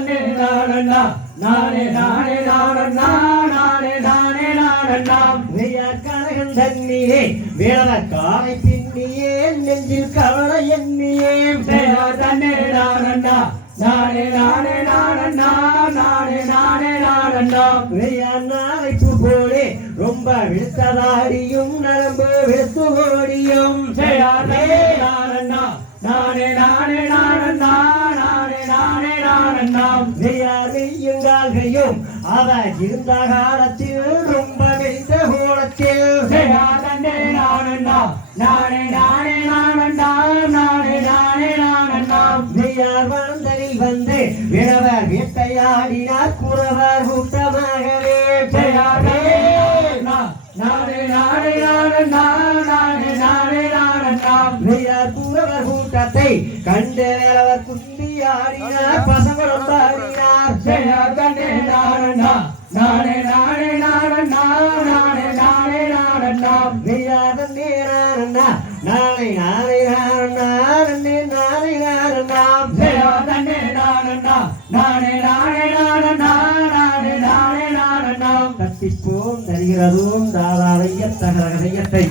தன்னே நானண்ணா நானே நானே நானண்ணா நானே நானே நானண்ணா கனகன் தண்ணியே வேள காலை பின்னியே நெஞ்சில் கவலை எண்ணியே தன்னே நானண்ணா நானே நானே நானண்ணா நானே நானே நானண்ணா நாளைக்கு போலே ரொம்ப விழுத்ததாடியும் நரம்பு வெத்து ஓடியும் நானண்ணா நானே நானே நானண்ணா நானே நானே நானண்ணா மெய்யுங்கால்கையும் அவர் இருந்த காலத்தில் ரொம்ப வெந்த கோலத்தில் தன்னே நானண்ணா நானே நானே நானண்ணா நானே நானே நானண்ணா மெய்யார் வளர்ந்தலில் வந்து விழவர் வேட்டையாடினார் குறவர் கூட்டமாகவே நானே நானே நானண்ணா நானே நானே நானண்ணா மெய்யார் குறவர் கூட்டத்தை கண்டு வேலவர் குந்தி ஆடினார் பசங்களும் பாடினார் தன்னே நானண்ணா நானே நானே நானண்ணா நானே நானே நானண்ணா மெய்யார் தன்னே நானண்ணா நானே நானே நானண்ணா நன்னே நானே நானண்ணா தன்னே நானண்ணா நானே நானே நானண்ணா நானே நானே நானண்ணா தப்பிப்போம் தருகிறதும் தாராளைய தகரகதையத்தை